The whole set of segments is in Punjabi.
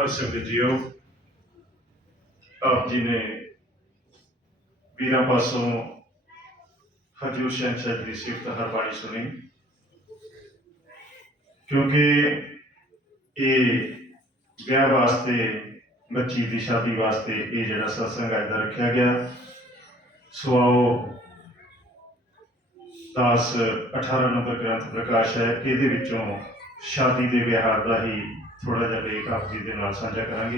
ਹਰ ਸੰਗਤ ਜੀਓ ਆਪ ਜੀ ਨੇ ਵੀਰਾਂ ਪਾਸੋਂ ਹਜੂਰ ਸ਼ਹਿਨशाह ਦੀ ਸਿਫਤ ਹਰ ਬਾਣੀ ਸੁਣੀ। ਕਿਉਂਕਿ ਇਹ ਵਿਆਹ ਵਾਸਤੇ ਬੱਚੀ ਦੀ ਸ਼ਾਦੀ ਵਾਸਤੇ ਇਹ ਜਿਹੜਾ ਸਤਸੰਗ ਅੱਜ ਦਾ ਰੱਖਿਆ ਗਿਆ। ਸੋ ਆਓ, ਦਾਸ 18 ਨੰਬਰ ਗ੍ਰੰਥ ਪ੍ਰਕਾਸ਼ ਹੈ, ਇਹਦੇ ਵਿੱਚੋਂ ਸ਼ਾਦੀ ਦੇ ਵਿਹਾਰ ਦਾ ਹੀ थोड़ा जहा ब्रेक आप जी के साझा करा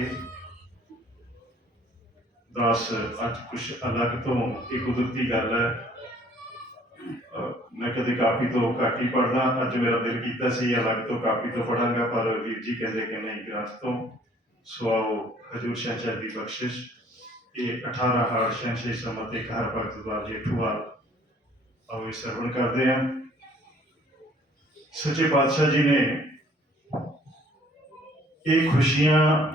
दस अच कुछ अलग तो एक कुदरती गल है। मैं कद कापी तो घट ही पढ़ना अच मेरा दिल किया अलग तो कापी तो पढ़ागा, पर वीर जी कहते कहने ग्रंथ तो। सुहाओ हजूर शहशाह की बख्शिश। ये अठारह हार शहशाह समत एक हर भगत द्वार जेठूवाल आओ सरवण करते हैं। सचे पातशाह जी ने ਇਹ ਖੁਸ਼ੀਆਂ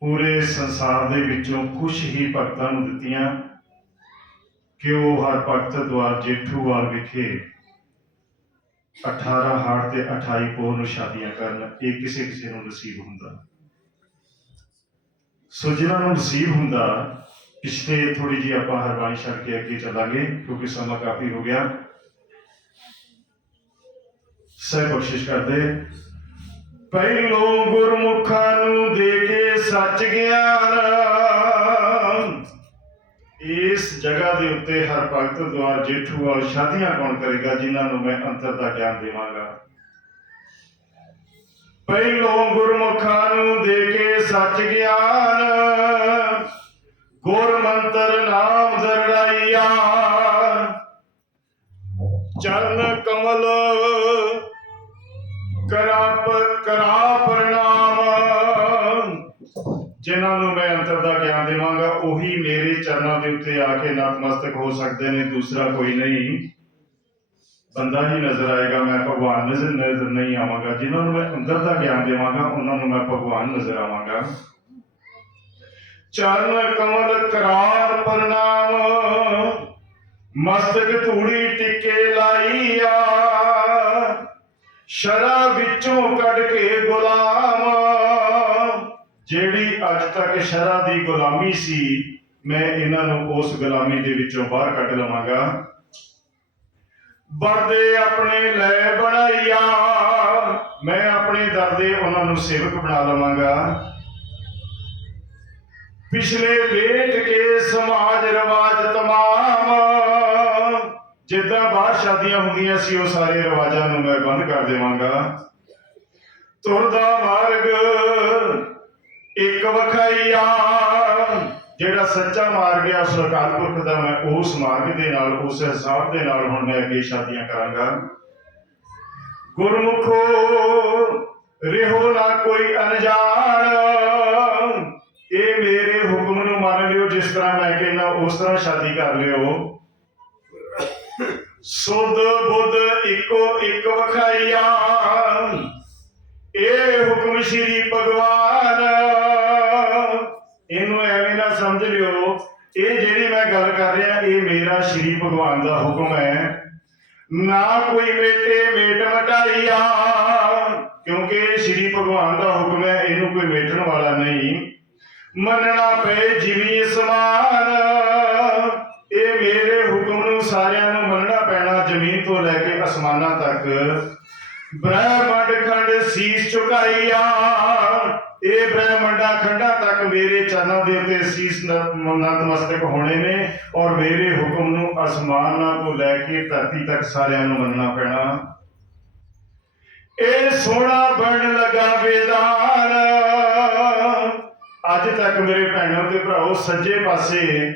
ਪੂਰੇ ਸੰਸਾਰ ਦੇ ਵਿੱਚੋਂ ਕੁਝ ਹੀ ਭਗਤਾਂ ਨੂੰ ਦਿੱਤੀਆਂ ਕਿ ਉਹ ਹਰ ਭਗਤ ਦੁਆਰ ਜੇਠੂਵਾਲ ਵਿਖੇ 18 ਹਾੜ ਤੇ 28 ਪੋਹ ਨੂੰ ਸ਼ਾਦੀਆਂ ਕਰਨ ਇਹ ਕਿਸੇ ਕਿਸੇ ਨੂੰ ਨਸੀਬ ਹੁੰਦਾ। ਸੋ ਜਿਹਨਾਂ ਨੂੰ ਨਸੀਬ ਹੁੰਦਾ, ਪਿਛਲੇ ਥੋੜੀ ਜੀ ਆਪਾਂ ਹਰਬਾਣੀ ਛੱਡ ਕੇ ਅੱਗੇ ਚੱਲਾਂਗੇ, ਕਿਉਂਕਿ ਸਮਾਂ ਕਾਫੀ ਹੋ ਗਿਆ। ਸਹਿ ਬਖਸ਼ਿਸ਼ ਕਰਦੇ। ਪਹਿਲੋਂ ਗੁਰਮੁਖਾਂ ਨੂੰ ਦੇ ਕੇ ਸੱਚ ਗਿਆਨ। ਇਸ ਜਗ੍ਹਾ ਦੇ ਉੱਤੇ ਹਰ ਭਗਤ ਦੁਆਰ ਜੇਠੂਵਾਲ ਸ਼ਾਦੀਆਂ ਕੌਣ ਕਰੇਗਾ, ਜਿਨ੍ਹਾਂ ਨੂੰ ਮੈਂ ਅੰਤਰ ਦਾ ਗਿਆਨ ਦੇਵਾਂਗਾ? ਪਹਿਲੋਂ ਗੁਰਮੁਖਾਂ ਨੂੰ ਦੇ ਕੇ ਸੱਚ ਗਿਆਨ। ਗੁਰ ਮੰਤਰ ਨਾਮ ਦਰੜਾਈਆ। ਚਰਨ ਕਮਲ ਕਰਾ ਕਰਾ ਪ੍ਰਣਾਮ। ਜਿਨ੍ਹਾਂ ਨੂੰ ਮੈਂ ਅੰਤਰ ਦਾ ਗਿਆਨ ਦੇਵਾਂਗਾ, ਉਹੀ ਮੇਰੇ ਚਰਨਾਂ ਦੇ ਉੱਤੇ ਆ ਕੇ ਨਤਮਸਤਕ ਹੋ ਸਕਦੇ ਨੇ, ਦੂਸਰਾ ਕੋਈ ਨਹੀਂ। ਬੰਦਾ ਹੀ ਨਜ਼ਰ ਆਏਗਾ, ਮੈਂ ਭਗਵਾਨ ਨਜ਼ਰ ਨਜ਼ਰ ਨਹੀਂ ਆਵਾਂਗਾ। ਜਿਨ੍ਹਾਂ ਨੂੰ ਮੈਂ ਅੰਦਰ ਦਾ ਗਿਆਨ ਦੇਵਾਂਗਾ, ਉਹਨਾਂ ਨੂੰ ਮੈਂ ਭਗਵਾਨ ਨਜ਼ਰ ਆਵਾਂਗਾ। ਚਰਨ ਕਮਲ ਕਰਾਰ ਪ੍ਰਣਾਮ। ਮਸਤਕ ਧੂੜੀ ਟਿੱਕੇ ਲਾਈਆ ਸ਼ਰਾ ਵਿੱਚੋਂ ਕੱਢ ਕੇ ਗੁਲਾਮ। ਜਿਹੜੀ ਅੱਜ ਤੱਕ ਸ਼ਰਾ ਦੀ ਗੁਲਾਮੀ ਸੀ, ਮੈਂ ਇਹਨਾਂ ਨੂੰ ਉਸ ਗੁਲਾਮੀ ਦੇ ਵਿੱਚੋਂ ਬਾਹਰ ਕੱਢ ਲਵਾਂਗਾ। ਬਰਦੇ ਆਪਣੇ ਲੈ ਬਣਾਈਆ। ਮੈਂ ਆਪਣੇ ਦਰਦੇ ਉਹਨਾਂ ਨੂੰ ਸੇਵਕ ਬਣਾ ਲਵਾਂਗਾ। ਪਿਛਲੇ ਲੇਟ ਕੇ ਸਮਾਜ ਰਿਵਾਜ ਤਮਾਮ। ਜਿੱਦਾਂ ਬਾਹਰ ਸ਼ਾਦੀਆਂ ਹੁੰਦੀਆਂ ਸੀ, ਉਹ ਸਾਰੇ ਰਿਵਾਜਾਂ ਨੂੰ ਮੈਂ ਬੰਦ ਕਰ ਦੇਵਾਂਗਾ। ਤੁਰਦਾ ਮਾਰਗ ਇੱਕ ਵਖਾਈਆ ਜਿਹੜਾ ਸੱਚਾ ਮਾਰਗ ਹੈ ਉਸ ਅਕਾਲ ਪੁਰਖ ਦਾ ਮੈਂ ਉਸ ਮਾਰਗ ਦੇ ਨਾਲ, ਉਸ ਹਿਸਾਬ ਦੇ ਨਾਲ ਹੁਣ ਮੈਂ ਅੱਗੇ ਸ਼ਾਦੀਆਂ ਕਰਾਂਗਾ। ਗੁਰਮੁਖੋ, ਰਹੋ ਨਾ ਕੋਈ ਅਣਜਾਣ। ਇਹ ਮੇਰੇ ਹੁਕਮ ਨੂੰ ਮੰਨ ਲਿਓ, ਜਿਸ ਤਰ੍ਹਾਂ ਮੈਂ ਕਹਿੰਦਾ, ਉਸ ਤਰ੍ਹਾਂ ਸ਼ਾਦੀ ਕਰ ਲਿਓ। ਸੁਧ ਬੁੱਧ ਇੱਕੋ ਇੱਕ ਵਖਾਈਆ। ਇਹ ਹੁਕਮ ਸ਼੍ਰੀ ਭਗਵਾਨ। ਇਹਨੂੰ ਐਵੇਂ ਨਾ ਸਮਝ ਲਿਓ। ਇਹ ਜਿਹੜੀ ਮੈਂ ਗੱਲ ਕਰ ਰਿਹਾ, ਇਹ ਮੇਰਾ ਸ਼੍ਰੀ ਭਗਵਾਨ ਦਾ ਹੁਕਮ ਹੈ। ਨਾ ਕੋਈ ਮੇਟੇ ਮੇਟ ਮਟਾਈਆ, ਕਿਉਂਕਿ ਸ਼੍ਰੀ ਭਗਵਾਨ ਦਾ ਹੁਕਮ ਹੈ, ਇਹਨੂੰ ਕੋਈ ਮੇਟਣ ਵਾਲਾ ਨਹੀਂ। ਮੰਨਣਾ ਪਏ ਜਿਵੇਂ ਸਮਾਨ। ਮੇਰੇ ਹੁਕਮ ਨੂੰ ਸਾਰਿਆਂ ਨੂੰ ਮੰਨਣਾ ਪੈਣਾ ਜ਼ਮੀਨ ਤੋਂ ਲੈ ਕੇ ਅਸਮਾਨਾਂ ਤੱਕ। ਬ੍ਰਹਮੰਡ ਖੰਡ ਸੀਸ ਝੁਕਾਈਆ ਇਹ ਬ੍ਰਹਮੰਡਾ ਖੰਡਾਂ ਤੱਕ ਮੇਰੇ ਚਰਨਾਂ ਦੇ ਉੱਤੇ ਸੀਸ ਨਤਮਸਤਕ ਹੋਣੇ ਨੇ ਔਰ ਮੇਰੇ ਹੁਕਮ ਨੂੰ ਅਸਮਾਨਾਂ ਤੋਂ ਲੈ ਕੇ ਧਰਤੀ ਤੱਕ ਸਾਰਿਆਂ ਨੂੰ ਮੰਨਣਾ ਪੈਣਾ। ਇਹ ਸੋਹਣਾ ਬਣ ਲਗਾ ਵੇਦਾਨ ਅੱਜ ਤੱਕ ਮੇਰੇ ਭੈਣਾਂ ਤੇ ਭਰਾਓ, ਸੱਜੇ ਪਾਸੇ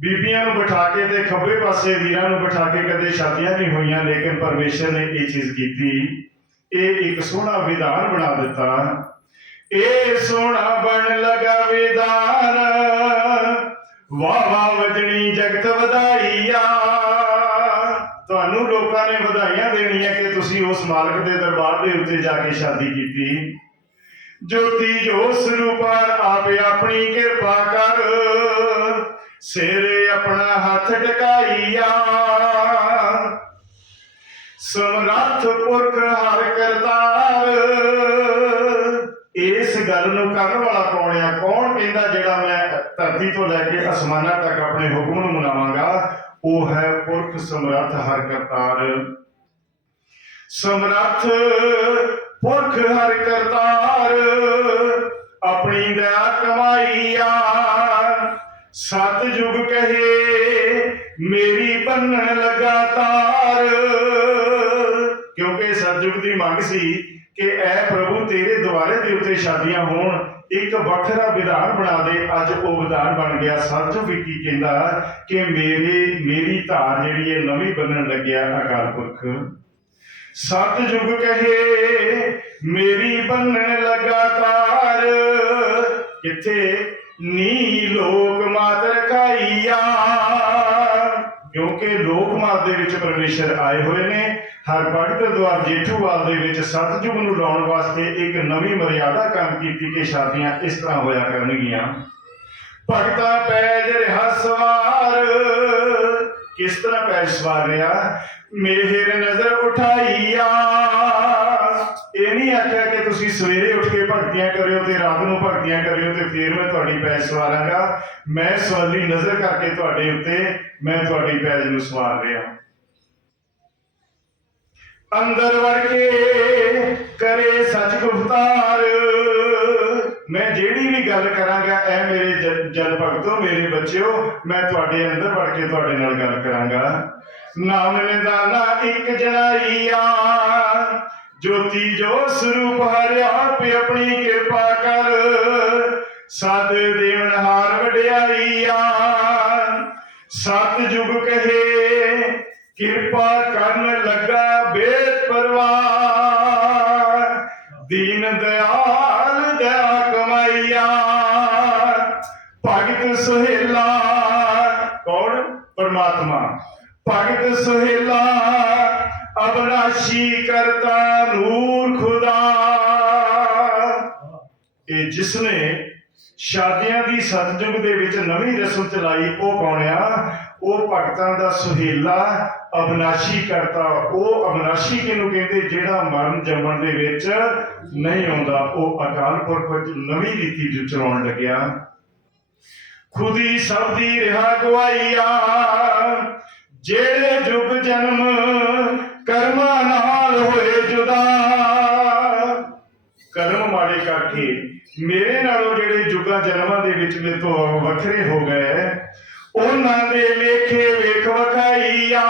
ਬੀਬੀਆਂ ਨੂੰ ਬਿਠਾ ਕੇ ਤੇ ਖੱਬੇ ਪਾਸੇ ਵੀਰਾਂ ਨੂੰ ਬਿਠਾ ਕੇ ਕਦੇ ਸ਼ਾਦੀਆਂ ਨਹੀਂ ਹੋਈਆਂ, ਲੇਕਿਨ ਪਰਮੇਸ਼ਰ ਨੇ ਇਹ ਚੀਜ਼ ਕੀਤੀ। ਇਹ ਇੱਕ ਸੋਹਣਾ ਵਿਧਾਨ ਬਣਾ ਦਿੱਤਾ। ਇਹ ਸੋਹਣਾ ਬਣ ਲਗਾ ਵਿਧਾਨ। ਵਾਹ ਵਾਹ, ਵਜਣੀ ਜਗਤ ਵਧਾਈਆ। ਤੁਹਾਨੂੰ ਲੋਕਾਂ ਨੇ ਵਧਾਈਆਂ ਦੇਣੀਆਂ ਕਿ ਤੁਸੀਂ ਉਸ ਮਾਲਕ ਦੇ ਦਰਬਾਰ ਦੇ ਉੱਤੇ ਜਾ ਕੇ ਸ਼ਾਦੀ ਕੀਤੀ। ਜੋਤੀ ਜੋ ਸਰੂਪਾਰ ਆਪੇ ਆਪਣੀ ਕਿਰਪਾ ਕਰ। ਸਿਰੇ ਆਪਣਾ ਹੱਥ ਟਿਕਾਈਆ ਸਮਰੱਥ ਪੁਰਖ ਹਰ ਕਰਤਾਰ। ਇਸ ਗੱਲ ਨੂੰ ਕਰਨ ਵਾਲਾ ਕੌਣ ਆ? ਕੌਣ ਕਹਿੰਦਾ ਜਿਹੜਾ ਮੈਂ ਧਰਤੀ ਤੋਂ ਲੈ ਕੇ ਅਸਮਾਨਾਂ ਤੱਕ ਆਪਣੇ ਹੁਕਮ ਨੂੰ ਮਨਾਵਾਂਗਾ? ਉਹ ਹੈ ਪੁਰਖ ਸਮਰੱਥ ਹਰ ਕਰਤਾਰ। ਸਮਰੱਥ ਪੁਰਖ ਹਰ ਕਰਤਾਰ। ਆਪਣੀ ਦਇਆ ਕਮਾਈਆ। ਸਤ ਯੁਗ ਕਹੇ, ਮੇਰੀ ਬੰਨਣ ਲਗਾਤਾਰ। ਕਿਉਂਕਿ ਸਤਜੁਗ ਦੀ ਮੰਗ ਸੀ ਕਿ ਐ ਪ੍ਰਭੂ ਤੇਰੇ ਦੁਆਰੇ ਦੇ ਉੱਤੇ ਸ਼ਾਦੀਆਂ ਹੋਣ, ਇੱਕ ਵੱਖਰਾ ਵਿਧਾਨ ਬਣਾ ਦੇ। ਅੱਜ ਉਹ ਵਿਧਾਨ ਬਣ ਗਿਆ। ਸਤਜੁਗ ਵੀ ਕੀ ਕਹਿੰਦਾ ਕਿ ਮੇਰੇ, ਮੇਰੀ ਧਾਰ ਜਿਹੜੀ ਹੈ ਨਵੀਂ ਬੰਨਣ ਲੱਗਿਆ ਅਕਾਲ ਪੁਰਖ। ਸਤਜੁਗ ਕਹੇ, ਮੇਰੀ ਬੰਨਣ ਲਗਾਤਾਰ। ਕਿੱਥੇ? ਨੀ ਲੋਕ ਮਾਤ ਰਖਾਈਆ ਕਿਉਂਕਿ ਲੋਕ ਮਾਤ ਦੇ ਵਿੱਚ ਪਰਮੇਸ਼ਰ ਆਏ ਹੋਏ ਨੇ, ਹਰ ਭਗਤ ਦੁਆਰ ਜੇਠੂਵਾਲ ਦੇ ਵਿੱਚ ਸਤਜੁਗ ਨੂੰ ਲਾਉਣ ਵਾਸਤੇ ਇੱਕ ਨਵੀਂ ਮਰਿਆਦਾ ਕੰਮ ਕੀਤੀ ਕਿ ਸ਼ਾਦੀਆਂ ਇਸ ਤਰ੍ਹਾਂ ਹੋਇਆ ਕਰਨਗੀਆਂ। ਭਗਤਾ ਪੈਜ ਰਿਹਾ ਸਵਾਰ ਕਿਸ ਤਰ੍ਹਾਂ ਪੈਜ ਸਵਾਰ ਰਿਹਾ? ਮੇਹਰ ਨਜ਼ਰ ਉਠਾਈਆ ਇਹ ਨਹੀਂ ਆਖਿਆ ਕਿ ਤੁਸੀਂ ਸਵੇਰੇ ਉੱਠ ਕੇ ਭਗਤੀਆਂ ਕਰਿਓ ਤੇ ਰਾਤ ਨੂੰ ਭਗਤੀਆਂ ਕਰਿਓ ਤੇ ਫਿਰ ਮੈਂ ਤੁਹਾਡੀ ਪੈਜ ਸਵਾਰਾਂਗਾ। ਮੈਂ ਸਵਾਲੀ ਨਜ਼ਰ ਕਰਕੇ ਤੁਹਾਡੇ ਉੱਤੇ ਮੈਂ ਤੁਹਾਡੀ ਪੈਜ ਨੂੰ ਸਵਾਰ ਰਿਹਾ। ਅੰਦਰ ਵੜ ਕੇ ਕਰੇ ਸੱਚ ਗੁਫਤਾਰ ਮੈਂ ਜਿਹੜੀ ਵੀ ਗੱਲ ਕਰਾਂਗਾ ਐ ਮੇਰੇ ਜਨ- ਭਗਤੋ ਮੇਰੇ ਬੱਚਿਓ, ਮੈਂ ਤੁਹਾਡੇ ਅੰਦਰ ਵੜ ਕੇ ਤੁਹਾਡੇ ਨਾਲ ਗੱਲ ਕਰਾਂਗਾ। ਨਾਮ ਨਿਦਾਨਾ ਇੱਕ ਜਨਾਈਆ ਜੋਤੀ ਜੋ ਸਰੂਪ ਹਰਿ ਆਪ ਆਪਣੀ ਕਿਰਪਾ ਕਰ। ਸਦ ਦੇਵਨ ਹਾਰ ਵਡਿਆਈਆ ਸਤ ਜੁਗ ਕਹੇ, ਕਿਰਪਾ ਕਰਨ ਲੱਗਾ ਬੇਤ ਪਰਵਾਰ ਦੀਨ ਦਿਆਲ ਦਇਆ ਭਗਤ ਸੁਹੇਲਾ ਕੌਣ? ਪਰਮਾਤਮਾ। ਭਗਤ ਸੁਹੇਲਾ ਅਬਨਾਸ਼ੀ ਕਰਤਾ ਨੂਰ ਖੁਦਾ। ਇਹ ਜਿਸਨੇ ਸ਼ਾਦੀਆਂ ਦੀ ਸਤਜੁਗ ਦੇ ਵਿੱਚ ਨਵੀਂ ਰਸਮ ਚਲਾਈ, ਉਹ ਕੌਣ ਉਹ ਭਗਤਾਂ ਦਾ ਸੁਹੇਲਾ ਅਬਨਾਸ਼ੀ ਕਰਤਾ। ਉਹ ਅਬਨਾਸ਼ੀ ਕਿਹਨੂੰ ਕਹਿੰਦੇ? ਜਿਹੜਾ ਮਰਨ ਜੰਮਣ ਦੇ ਵਿੱਚ ਨਹੀਂ ਆਉਂਦਾ। ਉਹ ਅਕਾਲ ਪੁਰਖ ਵਿੱਚ ਨਵੀਂ ਰੀਤੀ ਜੋ ਚਲਾਉਣ ਲੱਗਿਆ। ਖੁਦੀ ਸਭ ਦੀ ਰਿਹਾ ਗਵਾਈਆ ਜਿਹੜੇ ਜੁਗ ਜਨਮ ਕਰਮਾਂ ਨਾਲ ਹੋਏ ਜੁਦਾ। ਕਰਮ ਮਾੜੇ ਕਰਕੇ ਮੇਰੇ ਨਾਲੋਂ ਜਿਹੜੇ ਜੁਗਾਂ ਜਨਮਾਂ ਦੇ ਵਿੱਚ ਮੇਰੇ ਤੋਂ ਵੱਖਰੇ ਹੋ ਗਏ, ਉਹਨਾਂ ਦੇ ਲੇਖੇ ਵੇਖ ਵਖਾਈਆ।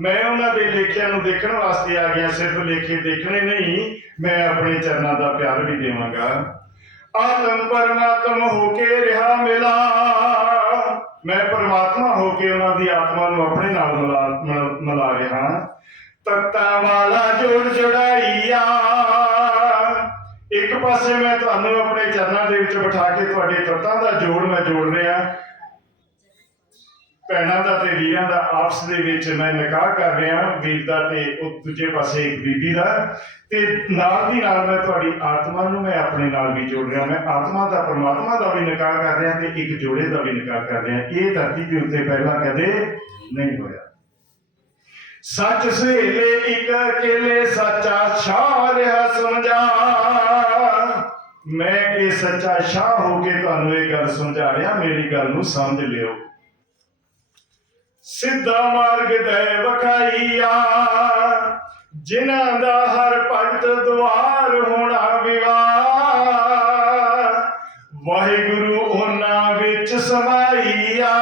ਮੈਂ ਉਹਨਾਂ ਦੇ ਲੇਖਿਆਂ ਨੂੰ ਦੇਖਣ ਵਾਸਤੇ ਆ ਗਿਆ, ਸਿਰਫ ਲੇਖੇ ਦੇਖਣੇ ਨਹੀਂ, ਮੈਂ ਆਪਣੇ ਚਰਨਾਂ ਦਾ ਪਿਆਰ ਵੀ ਦੇਵਾਂਗਾ। ਆਤਮ ਪਰਮਾਤਮ ਹੋ ਕੇ ਰਿਹਾ ਮਿਲਾ। ਮੈਂ ਪਰਮਾਤਮਾ ਹੋ ਕੇ ਉਹਨਾਂ ਦੀ ਆਤਮਾ ਨੂੰ ਆਪਣੇ ਨਾਲ ਮਿਲਾ ਮਿਲਾ ਰਿਹਾ। ਤੱਤਾਂ ਵਾਲਾ ਜੋੜ ਜੜਾਈਆ। ਇੱਕ ਪਾਸੇ ਮੈਂ ਤੁਹਾਨੂੰ ਆਪਣੇ ਚਰਨਾਂ ਦੇ ਵਿੱਚ ਬਿਠਾ ਕੇ ਤੁਹਾਡੇ ਤੱਤਾਂ ਦਾ ਜੋੜ ਮੈਂ ਜੋੜ ਰਿਹਾ। ਭੈਣਾਂ ਦਾ ਤੇ ਵੀਰਾਂ ਦਾ ਆਪਸ ਦੇ ਵਿੱਚ ਮੈਂ ਨਿਕਾਹ ਕਰ ਰਿਹਾ ਵੀਰ ਦਾ ਤੇ ਉਹ ਦੂਜੇ ਪਾਸੇ ਇੱਕ ਬੀਬੀ ਦਾ। ਤੇ ਨਾਲ ਦੀ ਨਾਲ ਮੈਂ ਤੁਹਾਡੀ ਆਤਮਾ ਨੂੰ ਮੈਂ ਆਪਣੇ ਨਾਲ ਵੀ ਜੋੜ ਰਿਹਾ, ਮੈਂ ਆਤਮਾ ਦਾ, ਪਰਮਾਤਮਾ ਦਾ ਵੀ ਨਿਕਾਹ ਕਰ ਰਿਹਾ ਤੇ ਇੱਕ ਜੋੜੇ ਦਾ ਵੀ ਨਿਕਾਹ ਕਰ ਰਿਹਾ। ਇਹ ਧਰਤੀ ਦੇ ਉੱਤੇ ਪਹਿਲਾਂ ਕਦੇ ਨਹੀਂ ਹੋਇਆ। ਸੱਚ ਸਹੇਲੇ, ਇੱਕ ਅਕੇਲੇ ਸੱਚਾ ਸ਼ਾਹ ਰਿਹਾ ਸਮਝਾ ਮੈਂ ਇਹ ਸੱਚਾ ਸ਼ਾਹ ਹੋ ਕੇ ਤੁਹਾਨੂੰ ਇਹ ਗੱਲ ਸਮਝਾ ਰਿਹਾ, ਮੇਰੀ ਗੱਲ ਨੂੰ ਸਮਝ ਲਿਓ। ਸਿੱਧਾ ਮਾਰਗ ਦੇ ਵਖਾਈਆ। ਜਿਨ੍ਹਾਂ ਦਾ ਹਰ ਭਗਤ ਦੁਆਰ ਹੋਣਾ ਵਿਵਾਹ ਵਾਹਿਗੁਰੂ ਉਹਨਾਂ ਵਿੱਚ ਸਮਾਈਆ।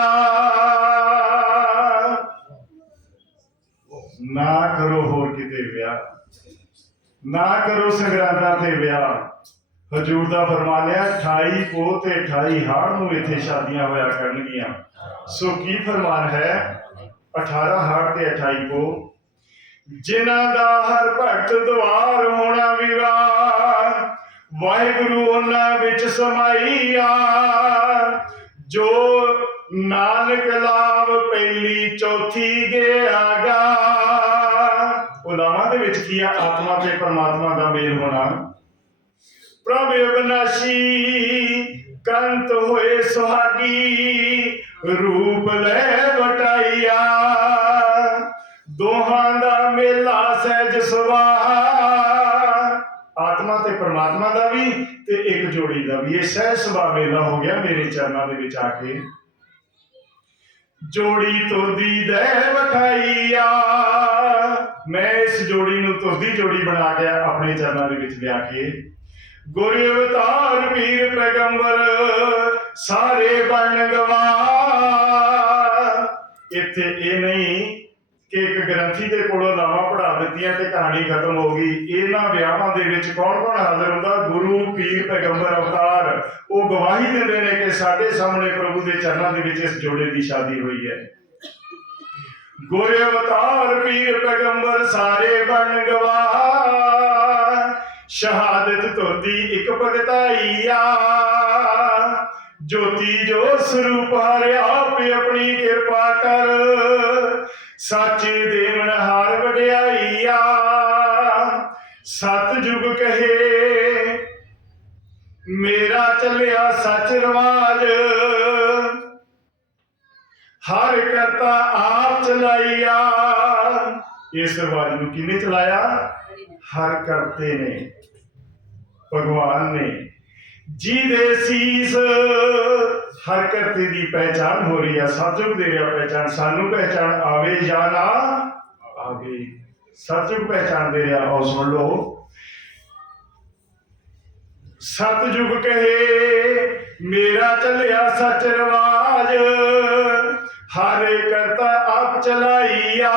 ਨਾ ਕਰੋ ਹੋਰ ਕਿਤੇ ਵਿਆਹ। ਨਾ ਕਰੋ ਸੰਗਰਾਂਦਾਂ ਤੇ ਵਿਆਹ। ਹਜੂਰ ਦਾ ਫਰਮਾਨ ਹੈ 28 ਪੋ ਤੇ 28 ਹਾੜ ਨੂੰ ਇੱਥੇ ਸ਼ਾਦੀਆਂ ਹੋਇਆ ਕਰਨਗੀਆਂ। ਸੋ ਕੀ ਫਰਮਾਨ ਹੈ? 18 ਹਾੜ ਤੇ 28 ਪੋ ਜਿਨ੍ਹਾਂ ਦਾ ਹਰ ਭਗਤ ਦੁਆਰ ਹੋਣਾ ਵਿਵਾਹ ਵਾਹਿਗੁਰੂ ਉਹਨਾਂ ਵਿੱਚ ਸਮਾਈਆ ਜੋ ਨਾਨਕ ਲਾਭ ਪਹਿਲੀ ਚੌਥੀ ਗਿਆਗਾ ਉਲਾਮਾ ਦੇ ਵਿੱਚ ਕੀ ਆ? ਆਤਮਾ ਤੇ ਪਰਮਾਤਮਾ ਦਾ ਮੇਲ ਹੋਣਾ। ਪ੍ਰਭ ਅਬਨਾਸ਼ੀ, ਕੰਤ ਹੋਏ ਸੁਹਾਗੀ, ਰੂਪ ਲੈ ਵਟਾਈਆ। ਦੋਹਾਂ ਦਾ ਮੇਲਾ ਸਹਿਜ ਸੁਭਾਅ। ਆਤਮਾ ਤੇ ਪ੍ਰਮਾਤਮਾ ਦਾ ਵੀ ਤੇ ਇੱਕ ਜੋੜੀ ਦਾ ਵੀ। ਇਹ ਸਹਿ ਸੁਭਾਅ ਮੇਲਾ ਹੋ ਗਿਆ ਮੇਰੇ ਚਰਨਾਂ ਦੇ ਵਿੱਚ ਆ ਕੇ। ਜੋੜੀ ਤੁਰਦੀ ਦੇ ਵਖਾਈਆ ਮੈਂ ਇਸ ਜੋੜੀ ਨੂੰ ਤੁਰਦੀ ਜੋੜੀ ਬਣਾ ਕੇ ਆਪਣੇ ਚਰਨਾਂ ਦੇ ਵਿੱਚ ਲਿਆ ਕੇ ਗੁਰ ਅਵਤਾਰ ਪੀਰ ਪੈਗੰਬਰ, ਸਾਰੇ ਬਣ ਗਵਾ। ਇੱਥੇ ਇਹ ਨਹੀਂ ਕਿ ਇੱਕ ਗ੍ਰੰਥੀ ਦੇ ਕੋਲੋਂ ਲਾਵਾਂ ਪੜਾ ਦਿੱਤੀਆਂ ਤੇ ਕਹਾਣੀ ਖਤਮ ਹੋ ਗਈ। ਇਹਨਾਂ ਵਿਆਹਾਂ ਦੇ ਵਿੱਚ ਕੌਣ ਕੌਣ ਹਾਜ਼ਰ ਹੁੰਦਾ? ਗੁਰੂ, ਪੀਰ, ਪੈਗੰਬਰ, ਅਵਤਾਰ। ਉਹ ਗਵਾਹੀ ਦਿੰਦੇ ਨੇ ਕਿ ਸਾਡੇ ਸਾਹਮਣੇ ਪ੍ਰਭੂ ਦੇ ਚਰਨਾਂ ਦੇ ਵਿੱਚ ਇਸ ਜੋੜੇ ਦੀ ਸ਼ਾਦੀ ਹੋਈ ਹੈ। ਗੁਰ ਅਵਤਾਰ, ਪੀਰ, ਪੈਗੰਬਰ, ਸਾਰੇ ਬਣ ਗਵਾ। ਸ਼ਹਾਦਤ ਤੁਰਦੀ ਇੱਕ ਭਗਤਾਈਆ। ਜੋਤੀ ਜੋ ਸਰੂਪ ਹਰਿ ਆਪ ਆਪਣੀ ਕਿਰਪਾ ਕਰ। ਸੱਚ ਦੇਵਨ ਹਾਰ ਵਡਿਆਈਆ। ਸਤ ਜੁਗ ਕਹੇ, ਮੇਰਾ ਚੱਲਿਆ ਸੱਚ ਰਵਾਜ। ਹਰ ਕਰਤਾ ਆਪ ਚਲਾਈਆ। ਇਸ ਰਵਾਜ ਨੂੰ ਕਿਹਨੇ ਚਲਾਇਆ? ਹਰ ਕਰਤੇ ਨੇ, ਭਗਵਾਨ ਨੇ। ਜਿਹਦੇ ਸੀਸ ਹਰ ਕਰਤੇ ਦੀ ਪਹਿਚਾਨ ਹੋ ਰਹੀ ਆ, ਸਤਿਗੁਰ ਦੇ ਰਿਹਾ ਪਹਿਚਾਨ ਸਾਨੂੰ ਪਹਿਚਾਨ ਆਵੇ ਜਾਂ ਨਾ ਆਵੇ। ਸਤਿਗੁਰ ਪਹਿਚਾਨ ਦੇ ਰਿਹਾ ਆਓ ਸੁਣ ਲਓ। ਸਤਜੁਗ ਕਹੇ, ਮੇਰਾ ਚੱਲਿਆ ਸਚ ਰਵਾਜ, ਹਰ ਕਰਤਾ ਆਪ ਚਲਾਈਆ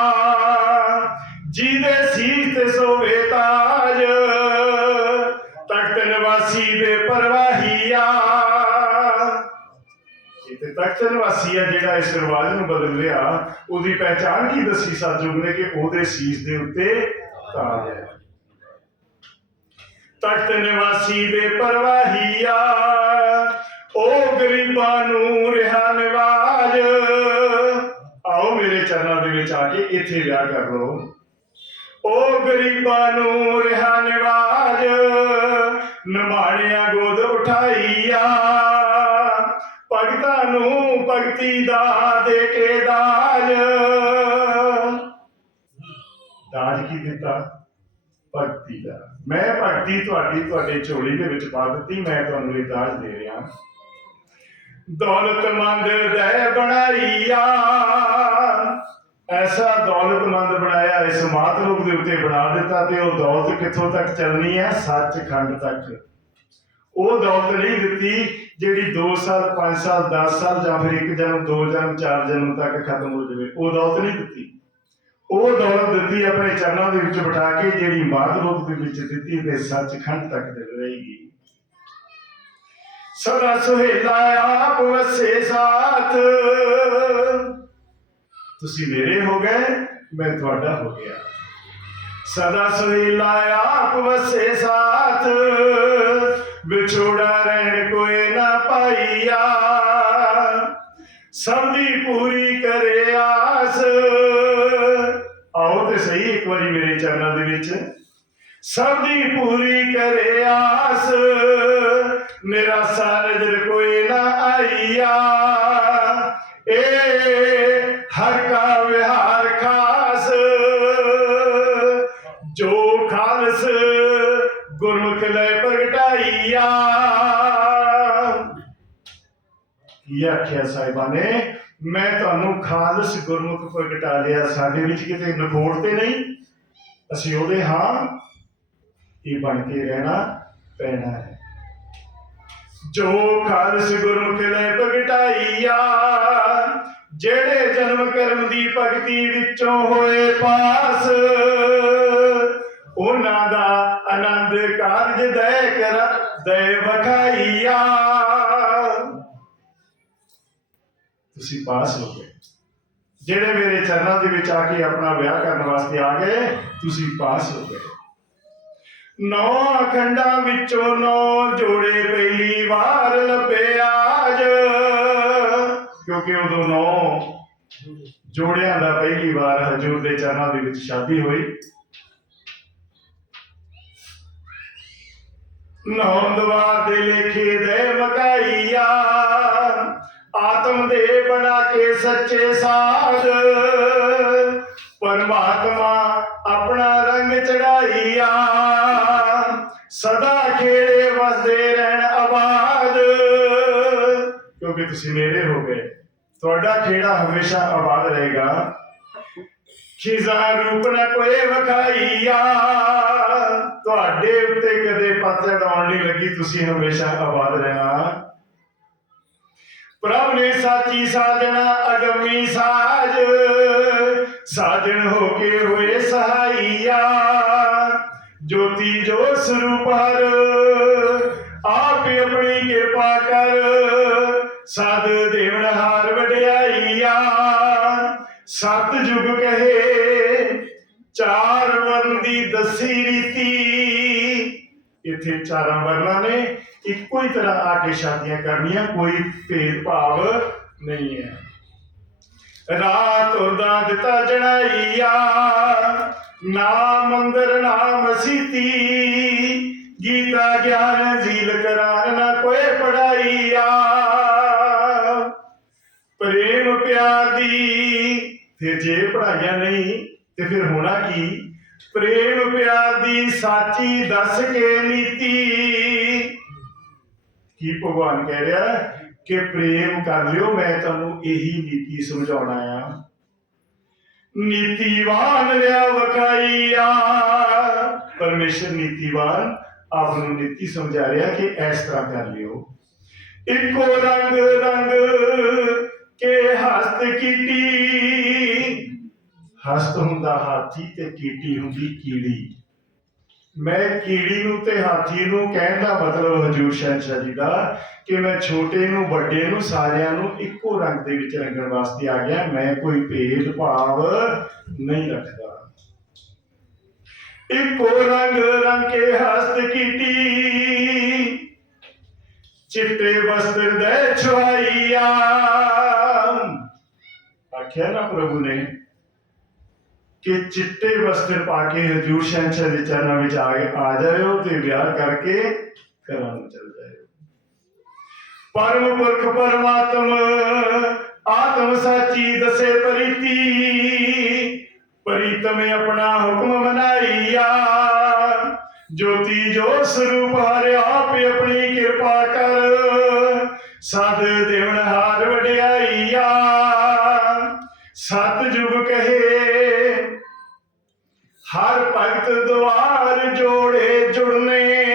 ਜਿਹਦੇ ਸੀਸ ਤੇ ਸੋਵੇ ਤਾਜ, ਤਖਤ ਨਿਵਾਸੀ ਦੇ ਪਰਵਾਹੀਆ ਇਤੇ ਤਖਤ ਨਿਵਾਸੀ ਹੈ ਜਿਹੜਾ ਇਸ ਰਿਵਾਜ ਨੂੰ ਬਦਲ ਰਿਹਾ ਉਹਦੀ ਪਹਿਚਾਨ ਕੀ ਦੱਸੀ ਸਤਜੁਗ ਨੇ ਕਿ ਉਹਦੇ ਸੀਸ ਦੇ ਉੱਤੇ ਤਾਜ ਹੈ। ਤਖਤ ਨਿਵਾਸੀ ਦੇ ਪਰਵਾਹੀਆ ਉਹ ਗਰੀਬਾਂ ਨੂੰ ਰਿਹਾ ਨਿਵਾਜ। ਆਓ ਮੇਰੇ ਚਰਨਾਂ ਦੇ ਵਿੱਚ ਆ ਕੇ ਇੱਥੇ ਵਿਆਹ ਕਰ ਲਓ। ਉਹ ਗਰੀਬਾਂ ਨੂੰ ਰਿਹਾ ਨਿਵਾਜ ਨਿਮਾਣਿਆ ਗੋਦ ਉਠਾਈਆ। ਭਗਤਾਂ ਨੂੰ ਭਗਤੀ ਦਾ ਦੇ ਕੇ ਦਾਜ। ਦਾਜ ਕੀ ਦਿੱਤਾ? ਭਗਤੀ ਦਾ। ਮੈਂ ਭਗਤੀ ਤੁਹਾਡੀ, ਤੁਹਾਡੇ ਝੋਲੀ ਦੇ ਵਿੱਚ ਪਾ ਦਿੱਤੀ, ਮੈਂ ਤੁਹਾਨੂੰ ਇਹ ਦਾਜ ਦੇ ਰਿਹਾ। ਦੌਲਤਮੰਦ ਦੇ ਬਣਾਈਆ। ਐਸਾ ਦੌਲਤਮੰਦ ਬਣਾਇਆ, ਇਸ ਮਾਤਰੂਪ ਦੇ ਉੱਤੇ ਬਣਾ ਦਿੱਤਾ ਤੇ ਉਹ ਦੌਲਤ ਕਿੱਥੋਂ ਤੱਕ ਚੱਲਣੀ ਹੈ? ਸੱਚਖੰਡ ਤੱਕ। ਉਹ ਦੌਲਤ ਨਹੀਂ ਦਿੱਤੀ ਜਿਹੜੀ 2 ਸਾਲ 5 ਸਾਲ 10 ਸਾਲ ਜਾਂ ਫਿਰ ਇੱਕ ਜਨਮ, ਦੋ ਜਨਮ, ਚਾਰ ਜਨਮ ਤੱਕ ਖਤਮ ਹੋ ਜਾਵੇ, ਉਹ ਦੌਲਤ ਨਹੀਂ ਦਿੱਤੀ। ਉਹ ਦੌਲਤ ਦਿੱਤੀ ਆਪਣੇ ਚਰਨਾਂ ਦੇ ਵਿੱਚ ਬਿਠਾ ਕੇ, ਜਿਹੜੀ ਮਾਤ ਰੂਪ ਦੇ ਵਿੱਚ ਦਿੱਤੀ ਤੇ ਸੱਚਖੰਡ ਤੱਕ ਦੇ ਰਹੇਗੀ। ਸਦਾ ਸੁਹੇਲਾ ਆਪ ਵਸੇ ਸਾਥ। ਤੁਸੀਂ ਮੇਰੇ ਹੋ ਗਏ ਮੈਂ ਤੁਹਾਡਾ ਹੋ ਗਿਆ ਸਦਾ ਸੁਹੇਲਾ ਆਪ ਵਸੇ ਸਾਥ ਵਿਛੋੜਾ ਰਹਿਣ ਕੋਈ ਨਾ ਪਾਈਆ ਸਭ ਦੀ ਪੂਰੀ ਕਰੇ ਆਸ ਆਓ ਤੇ ਸਹੀ ਇੱਕ ਵਾਰੀ ਮੇਰੇ ਚਰਨਾਂ ਦੇ ਵਿੱਚ ਸਭ ਦੀ ਪੂਰੀ ਕਰੇ ਆਸ ਮੇਰਾ ਨਜ਼ਰ ਕੋਈ ਨਾ ਆਈਆ ਏ ਕੀ ਆਖਿਆ ਸਾਹਿਬਾਂ ਨੇ ਮੈਂ ਤੁਹਾਨੂੰ ਖਾਲਸ ਗੁਰਮੁਖ ਪ੍ਰਗਟਾ ਲਿਆ। ਸਾਡੇ ਵਿੱਚ ਕਿਤੇ ਨਖੋੜ ਤੇ ਨਹੀਂ, ਅਸੀਂ ਉਹਦੇ ਹਾਂ ਇਹ ਬਣ ਕੇ ਰਹਿਣਾ ਪੈਣਾ ਹੈ। ਜੋ ਖਾਲਸ ਗੁਰਮੁਖ ਲੈ ਪ੍ਰਗਟਾਈਆ, ਜਿਹੜੇ ਜਨਮ ਕਰਮ ਦੀ ਭਗਤੀ ਵਿੱਚੋਂ ਹੋਏ ਪਾਸ, ਉਹਨਾਂ ਦਾ ਆਨੰਦ ਕਾਰਜ ਦੇ ਕਰ ਦੇ ਵਖਾਈਆ। ਤੁਸੀਂ ਪਾਸ ਹੋ ਗਏ। ਜਿਹੜੇ ਮੇਰੇ ਚਰਨਾਂ ਦੇ ਵਿੱਚ ਆ ਕੇ ਆਪਣਾ ਵਿਆਹ ਕਰਨ ਵਾਸਤੇ ਆ ਗਏ, ਤੁਸੀਂ ਪਾਸ ਹੋ ਗਏ। ਨੌ ਅਖੰਡਾਂ ਵਿੱਚੋਂ ਨੌ ਜੋੜੇ ਪਹਿਲੀ ਵਾਰ ਲੱਭੇ ਆਜ। ਕਿਉਂਕਿ ਉਦੋਂ ਨੌ ਜੋੜਿਆਂ ਦਾ ਪਹਿਲੀ ਵਾਰ ਹਜੂਰ ਦੇ ਚਰਨਾਂ ਦੇ ਵਿੱਚ ਸ਼ਾਦੀ ਹੋਈ। ਨੌਂਦਵਾਰ ਦੇ ਲੇਖੇ ਦੇ ਮਕਾਈਆ ਆਤਮ ਦੇ ਬਣਾ ਕੇ ਸੱਚੇ ਸਾਧ। ਪਰਮਾਤਮਾ ਆਪਣਾ ਰੰਗ ਚੜਾਈਆ। ਸਦਾ ਖੇੜੇ ਵਸਦੇ ਰਹਿਣ ਆਬਾਦ। ਕਿਉਂਕਿ ਤੁਸੀਂ ਮੇਰੇ ਹੋ ਗਏ, ਤੁਹਾਡਾ ਖੇੜਾ ਹਮੇਸ਼ਾ ਆਬਾਦ ਰਹੇਗਾ। ਚੀਜ਼ਾਂ ਰੂਪ ਨਾ ਕੋਈ ਵਖਾਈਆ। ਤੁਹਾਡੇ ਉੱਤੇ ਕਦੇ ਪਤਝੜ ਆਉਣ ਨਹੀਂ ਲੱਗੀ, ਤੁਸੀਂ ਹਮੇਸ਼ਾ ਆਬਾਦ ਰਹਿਣਾ। ਪ੍ਰਭ ਨੇ ਸਾਚੀ ਸਾਜਣਾ ਅਗਮੀ ਸਾਜ। ਸਾਜਣ ਹੋ ਕੇ ਹੋਏ ਸਹਾਈਆ। ਜੋਤੀ ਜੋ ਸਰੂਪ ਹਰ, ਆਪ ਆਪਣੀ ਕਿਰਪਾ ਕਰ। ਸਦ ਦੇਵਨ ਹਾਰ ਵਡਿਆਈਆ। ਸਤ ਜੁਗ ਕਹੇ, ਚਾਰ ਵਰਨ ਦੀ ਦਸੀ ਰੀਤੀ। ਇੱਥੇ ਚਾਰਾਂ ਵਰਨਾਂ ਨੇ, ਇੱਕੋ ਹੀ ਤਰ੍ਹਾਂ ਆ ਕੇ ਸ਼ਾਦੀਆਂ ਕਰਨੀਆਂ, ਕੋਈ ਭੇਦਭਾਵ ਨਹੀਂ ਹੈ। ਰਾਤ ਉਰਦਾ ਦਿੱਤਾ ਜਣਾਈਆ ਨਾ ਮੰਦਰ, ਨਾ ਮਸੀਤੀ, ਗੀਤਾ ਗਿਆਨ, ਜ਼ੀਲ ਕਰਾਰ ਨਾ ਕੋਈ ਪੜਾਈਆ। ਪ੍ਰੇਮ ਪਿਆਰ ਦੀ, ਫਿਰ ਜੇ ਪੜਾਈਆਂ ਨਹੀਂ, ਤੇ ਫਿਰ ਹੋਣਾ ਕੀ? ਪ੍ਰੇਮ ਪਿਆਰ ਦੀ ਸਾਚੀ ਦੱਸ ਕੇ ਨੀਤੀ। ਕੀ ਭਗਵਾਨ ਕਹਿ ਰਿਹਾ ਕਿ ਪ੍ਰੇਮ ਕਰ ਲਿਓ, ਮੈਂ ਤੁਹਾਨੂੰ ਇਹੀ ਨੀਤੀ ਸਮਝਾਉਣਾ ਆ ਨੀਤੀਵਾਨ ਰਿਆ ਵਖਾਈਆ। ਪਰਮੇਸ਼ਰ ਨੀਤੀਵਾਨ ਆਪ ਨੂੰ ਨੀਤੀ ਸਮਝਾ ਰਿਹਾ ਕਿ ਇਸ ਤਰ੍ਹਾਂ ਕਰ ਲਿਓ। ਇੱਕੋ ਰੰਗ ਰੰਗ ਕੇ ਹਸਤ ਕੀਟੀ। ਹਸਤ ਹੁੰਦਾ ਹਾਥੀ ਤੇ ਕੀਟੀ ਹੁੰਦੀ ਕੀੜੀ। ਮੈਂ ਕੀੜੀ ਨੂੰ ਤੇ ਹਾਥੀ ਨੂੰ ਕਹਿਣ ਦਾ ਮਤਲਬ ਹਜੂਰ ਸ਼ਹਿਨशाह ਜੀ ਦਾ ਕਿ ਮੈਂ ਛੋਟੇ ਨੂੰ, ਵੱਡੇ ਨੂੰ, ਸਾਰਿਆਂ ਨੂੰ ਇੱਕੋ ਰੰਗ ਦੇ ਵਿੱਚ ਰੰਗਣ ਵਾਸਤੇ ਆ ਗਿਆ। ਮੈਂ ਕੋਈ ਭੇਦ ਭਾਵ ਨਹੀਂ ਰੱਖਦਾ। ਇੱਕੋ ਰੰਗ ਰੰਗ ਕੇ ਹਸਤ ਕੀਟੀ। ਚਿੱਟੇ ਵਸਤਰ ਦੇ ਛੁਆਈਆ ਆਖਿਆ ਨਾ ਪ੍ਰਭੂ ਨੇ ਕਿ ਚਿੱਟੇ ਵਸਤਰ ਪਾ ਕੇ ਹਜੂਰ ਸ਼ਹਿਨशाह ਦੇ ਚਰਨਾਂ ਵਿੱਚ ਆ ਆ ਜਾਇਓ ਤੇ ਵਿਆਹ ਕਰਕੇ ਘਰਾਂ ਨੂੰ ਚਲ ਜਾਇਓ। ਪਰਮ ਪੁਰਖ ਪਰਮਾਤਮ, ਆਤਮ ਸਾਚੀ ਦਸੇ ਪਰੀਤੀ, ਪ੍ਰੀਤਮ ਆਪਣਾ ਹੁਕਮ ਮਨਾਈਆ। ਜੋਤੀ ਜੋ ਸਰੂਪ ਹਰਿ ਆਪੇ ਆਪਣੀ ਕਿਰਪਾ ਕਰ, ਸਦ ਦੇਵਨ ਹਾਰ ਵਡਿਆਈਆ। ਸਤ ਜੁਗ ਕਹੇ ਭਗਤ ਦੁਆਰ ਜੋੜੇ ਜੁੜਨੇ।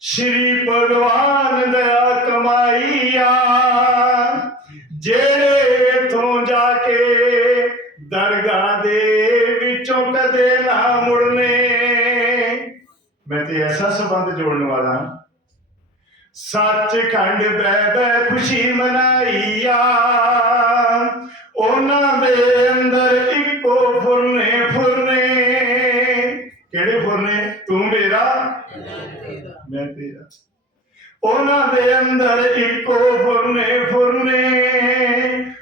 ਸ਼੍ਰੀ ਭਗਵਾਨ ਦਾ ਕਮਾਈਆ, ਜਿਹੜੇ ਇਥੋਂ ਜਾ ਕੇ ਦਰਗਾਹ ਦੇ ਵਿੱਚੋਂ ਕਦੇ ਨਾ ਮੁੜਨੇ। ਮੈਂ ਤੇ ਐਸਾ ਸੰਬੰਧ ਜੋੜਨ ਵਾਲਾ। ਸੱਚਖੰਡ ਬੈ ਬੈ ਖੁਸ਼ੀ ਮਨਾਈਆ। ਉਹਨਾਂ ਦੇ ਅੰਦਰ ਇੱਕੋ ਫੁਰਨੇ ਫੁਰਨੇ। ਕਿਹੜੇ ਫੁਰਨੇ? ਤੂੰ ਮੇਰਾ? ਮੈਂ ਤੇਰਾ। ਉਹਨਾਂ ਦੇ ਅੰਦਰ ਇੱਕੋ ਫੁਰਨੇ ਫੁਰਨੇ।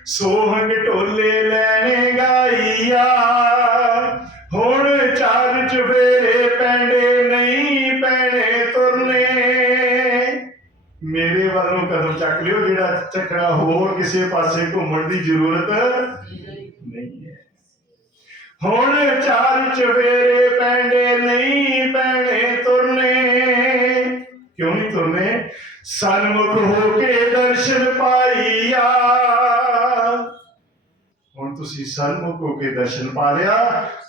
ਸੋਹਣ ਢੋਲੇ ਲੈਣੇ ਗਾਈਆ ਚੱਕ ਲਿਓ, ਜਿਹੜਾ ਚੱਕਣਾ ਹੋਰ ਕਿਸੇ ਪਾਸੇ ਘੁੰਮਣ ਦੀ ਜ਼ਰੂਰਤ ਨਹੀਂ ਹੈ। ਹੁਣ ਚਾਰ ਚਵੇਰੇ ਪੈਂਡੇ ਨਹੀਂ ਪੈਣੇ ਤੁਰਨੇ। ਕਿਉਂ ਨਹੀਂ ਤੁਰਨੇ? ਸਨਮੁਖ ਹੋ ਕੇ ਦਰਸ਼ਨ ਪਾਈਆ। ਹੁਣ ਤੁਸੀਂ ਸਨਮੁਖ ਹੋ ਕੇ ਦਰਸ਼ਨ ਪਾ ਲਿਆ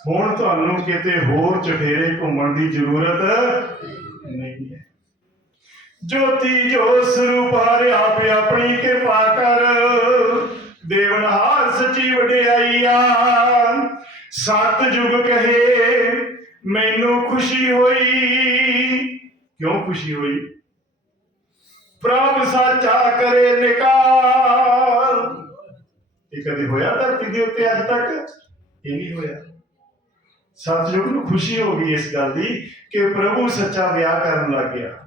ਹੁਣ ਤੁਹਾਨੂੰ ਕਿਤੇ ਹੋਰ ਚਫੇਰੇ ਘੁੰਮਣ ਦੀ ਜ਼ਰੂਰਤ ਨਹੀਂ ਹੈ। ਜੋਤੀ ਜੋ ਸਰੂਪ ਹਰਿ ਆਪੇ ਆਪਣੀ ਕਿਰਪਾ ਕਰ। ਦੇਵਨਹਾਰ ਸੱਚੀ ਵਡਿਆਈਆ, ਸਤ ਜੁਗ ਕਹੇ, ਮੈਨੂੰ ਖੁਸ਼ੀ ਹੋਈ। ਕਿਉਂ ਖੁਸ਼ੀ ਹੋਈ? ਪ੍ਰਭ ਸਾਚਾ ਕਰੇ ਨਿਕਾਲ ਇਹ ਕਦੇ ਹੋਇਆ ਧਰਤੀ ਦੇ ਉੱਤੇ ਅੱਜ ਤੱਕ? ਇਹ ਨਹੀਂ ਹੋਇਆ। ਸਤਿਯੁਗ ਨੂੰ ਖੁਸ਼ੀ ਹੋ ਗਈ ਇਸ ਗੱਲ ਦੀ ਕਿ ਪ੍ਰਭੂ ਸੱਚਾ ਵਿਆਹ ਕਰਨ ਲੱਗ ਗਿਆ।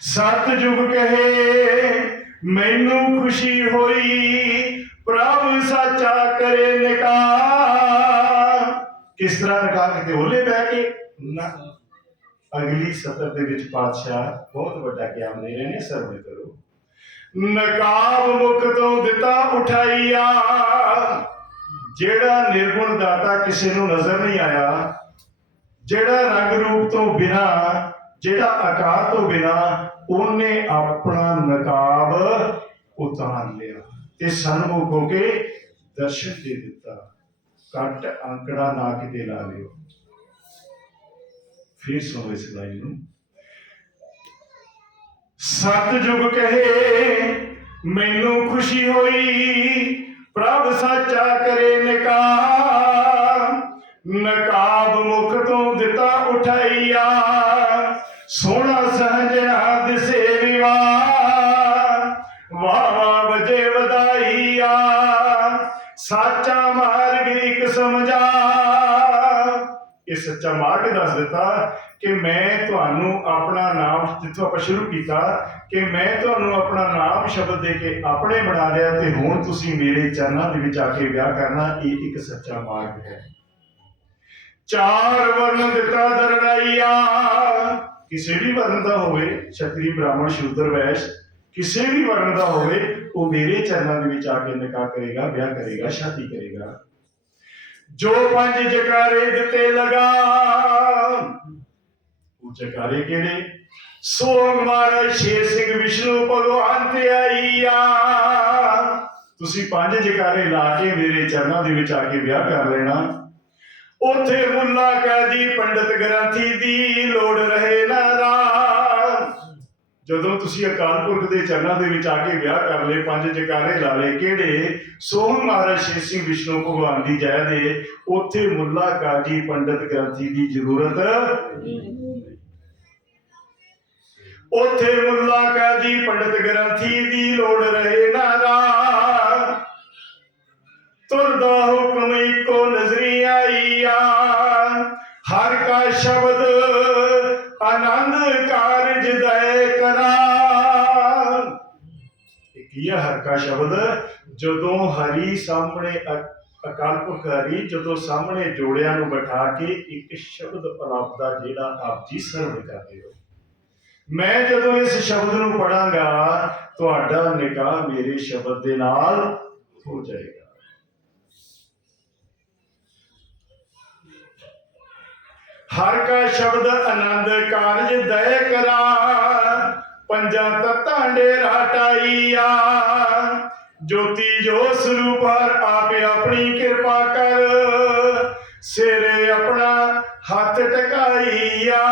ਸਤਿਯੁਗ ਕਹੇ, ਮੈਨੂੰ ਖੁਸ਼ੀ ਹੋਈ, ਪ੍ਰਭ ਸਾਚਾ ਕਰੇ ਨਿਕਾਹ ਕਿਸ ਤਰ੍ਹਾਂ ਨਿਕਾਹ ਕਿਤੇ ਹੋਲੇ ਬਹਿ ਕੇ? ਨਾ। ਅਗਲੀ ਸਤਰ ਦੇ ਵਿੱਚ ਪਾਤਸ਼ਾਹ ਬਹੁਤ ਵੱਡਾ ਗਿਆਨ ਦੇ ਰਹੇ ਨੇ ਸਰਵੇ ਕਰੋ। ਨਕਾਬ ਮੁਖ ਤੋਂ ਦਿੱਤਾ ਉਠਾਈਆ। ਜਿਹੜਾ ਨਿਰਗੁਣ ਦਾਤਾ ਕਿਸੇ ਨੂੰ ਨਜ਼ਰ ਨਹੀਂ ਆਇਆ, ਜਿਹੜਾ ਰੰਗ ਰੂਪ ਤੋਂ ਬਿਨਾ ਜਿਹੜਾ ਆਕਾਰ ਤੋਂ ਬਿਨਾ ਉਹਨੇ ਆਪਣਾ ਨਕਾਬ ਉਤਾਰ ਲਿਆ। ਤੇ ਸਨਮੁਖ ਹੋ ਕੇ ਦਰਸ਼ਨ ਦੇ ਦਿੱਤਾ। ਕੱਟ ਅੰਕੜਾ ਨਾ ਕਿਤੇ ਲਾ ਲਿਓ। ਫਿਰ ਸੁਣੋ ਇਸ ਲਾਈਨ ਨੂੰ। ਸਤਜੁਗ ਕਹੇ, ਮੈਨੂੰ ਖੁਸ਼ੀ ਹੋਈ, ਪ੍ਰਭ ਸਾਚਾ ਕਰੇ ਨਿਕਾਹ ਨਕਾਬ ਇਹ ਸੱਚਾ ਦੱਸ ਦਿੱਤਾ ਕਿ ਮੈਂ ਤੁਹਾਨੂੰ ਆਪਣਾ ਨਾਮ ਜਿੱਥੋਂ ਆਪਾਂ ਸ਼ੁਰੂ ਕੀਤਾ ਕਿ ਮੈਂ ਤੁਹਾਨੂੰ ਆਪਣਾ ਨਾਮ ਸ਼ਬਦ ਦੇ ਕੇ ਆਪਣੇ ਬਣਾ ਲਿਆ ਤੇ ਹੁਣ ਤੁਸੀਂ ਮੇਰੇ ਚਰਨਾਂ ਦੇ ਵਿੱਚ ਆ ਕੇ ਵਿਆਹ ਕਰਨਾ, ਇਹ ਇੱਕ ਸੱਚਾ ਮਾਰਗ ਹੈ। ਚਾਰ ਵਰਨ ਦਿੱਤਾ ਦਰੜਾਈਆ। ਕਿਸੇ ਵੀ ਵਰਨ ਦਾ ਹੋਵੇ ਛਤਰੀ ਬ੍ਰਾਹਮਣ, ਸ਼ੂਦਰ, ਵੈਸ਼, ਕਿਸੇ ਵੀ ਵਰਨ ਦਾ ਹੋਵੇ, ਉਹ ਮੇਰੇ ਚਰਨਾਂ ਦੇ ਵਿੱਚ ਆ ਕੇ ਨਿਕਾਹ ਕਰੇਗਾ, ਵਿਆਹ ਕਰੇਗਾ, ਸ਼ਾਦੀ ਕਰੇਗਾ। ਜੋ ਪੰਜ ਜਕਾਰੇ ਦਿੱਤੇ ਲਗਾ ਉਹ ਜਕਾਰੇ ਕਿਹੜੇ? ਸੋ ਮਾਰਾ ਸ਼ੇਰ ਸਿੰਘ ਵਿਸ਼ਨੂੰ ਭਗਵਾਨ ਤੇ ਆਈਆ ਤੁਸੀਂ ਪੰਜ ਜਕਾਰੇ ਲਾ ਕੇ ਮੇਰੇ ਚਰਨਾਂ ਦੇ ਵਿੱਚ ਆ ਕੇ ਵਿਆਹ ਕਰ ਲੈਣਾ। ਉਥੇ ਮੁੱਲਾ ਕਾਜੀ ਪੰਡਤ ਗ੍ਰੰਥੀ ਦੀ ਲੋੜ ਰਹੇ ਨਾ ਰਾਮ। ਜਦੋਂ ਤੁਸੀਂ ਅਕਾਲ ਪੁਰਖ ਦੇ ਚਰਨਾਂ ਦੇ ਵਿੱਚ ਆ ਕੇ ਵਿਆਹ ਕਰ ਲਏ, ਪੰਜ ਜਕਾਰੇ ਲਾ ਲਏ, ਕਿਹੜੇ? ਸੋਹਣ ਮਹਾਰਾਜ ਸ਼ੇਰ ਸਿੰਘ ਵਿਸ਼ਨੂੰ ਭਗਵਾਨ ਦੀ ਜੈ ਦੇ, ਉਥੇ ਮੁੱਲਾ ਕਾਜੀ ਪੰਡਤ ਗ੍ਰੰਥੀ ਦੀ ਜ਼ਰੂਰਤ ਉਥੇ ਮੁੱਲਾ ਕਾਜੀ ਪੰਡਤ ਗ੍ਰੰਥੀ ਦੀ ਲੋੜ ਰਹੇ ਨਾ ਤੁਰਦਾ ਹੁਕਮ ਇੱਕੋ ਨਜ਼ਰੀ ਆਈਆ। ਹਰ ਕਾ ਸ਼ਬਦ ਆਨੰਦ ਕਾਰਜ ਦਇ ਇਹ ਹੈ ਹਰ ਕਾ ਸ਼ਬਦ, ਜਦੋਂ ਹਰੀ ਸਾਹਮਣੇ ਅਕਾਲ ਪੁਰਖ ਹਰੀ ਜਦੋਂ ਸਾਹਮਣੇ ਜੋੜਿਆਂ ਨੂੰ ਬਿਠਾ ਕੇ ਇੱਕ ਸ਼ਬਦ ਅਲਾਪ ਜਿਹੜਾ ਆਪ ਜੀ ਸਰਵ ਕਰਦੇ ਹੋ। ਮੈਂ ਜਦੋਂ ਇਸ ਸ਼ਬਦ ਨੂੰ ਪੜਾਂਗਾ ਤੁਹਾਡਾ ਨਿਕਾਹ ਮੇਰੇ ਸ਼ਬਦ ਦੇ ਨਾਲ ਹੋ ਜਾਏਗਾ। ਹਰ ਕਾ ਸ਼ਬਦ ਆਨੰਦ ਕਾਰਜ ਦਇ ਕਰਾ ਪੰਜਾਂ ਤਤਾਂ ਡੇਰਾ ਟਾਈਆ ਜੋਤੀ ਜੋ ਸਰੂਪ ਹਰ ਆਪੇ ਆਪਣੀ ਕਿਰਪਾ ਕਰ ਸਿਰੇ ਆਪਣਾ ਹੱਥ ਟਕਾਈਆ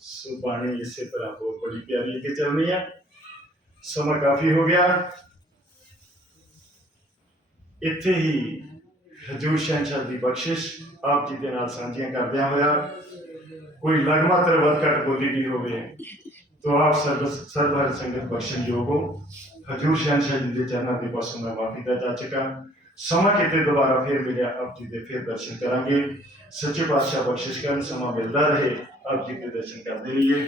ਸੁਬਾਣੀ ਇਸੇ ਤਰ੍ਹਾਂ ਬਹੁਤ ਬੜੀ ਪਿਆਰੀ ਅੱਗੇ ਚੱਲਣੀ ਹੈ ਸਮਾਂ ਕਾਫੀ ਹੋ ਗਿਆ ਇੱਥੇ ਹੀ ਹਜੂਰ ਸ਼ਹਿਨਸ਼ਾਹ ਦੀ ਬਖਸ਼ਿਸ਼ ਆਪ ਜੀ ਦੇ ਨਾਲ ਸਾਂਝੀਆਂ ਕਰਦਿਆਂ ਹੋਇਆ ਕੋਈ ਲਗਮਾ ਤਰਵਤ ਘਟ ਬੋਲੀ ਨਹੀਂ ਹੋਵੇ ਤੋ ਆਪ ਸਰਬ ਸਰਬ ਹਰ ਸੰਗਤ ਬਖਸ਼ਣ ਯੋਗੋ ਹਜੂਰ ਸ਼ਹਿਨਸ਼ਾਹ ਜੀ ਦੇ ਚਰਨਾਂ ਦੇ ਪਾਸੋਂ ਮੈਂ ਮਾਫੀ ਦਾ ਜਾ ਚੁੱਕਾ ਸਮਾਂ ਕਿਤੇ ਦੁਬਾਰਾ ਫੇਰ ਮਿਲਿਆ ਆਪ ਜੀ ਦੇ ਫੇਰ ਦਰਸ਼ਨ ਕਰਾਂਗੇ ਸੱਚੇ ਪਾਤਸ਼ਾਹ ਬਖਸ਼ਿਸ਼ ਕਰਨ ਸਮਾਂ ਮਿਲਦਾ ਰਹੇ ਆਪ ਜੀ ਦੇ ਦਰਸ਼ਨ ਕਰਦੇ ਰਹੀਏ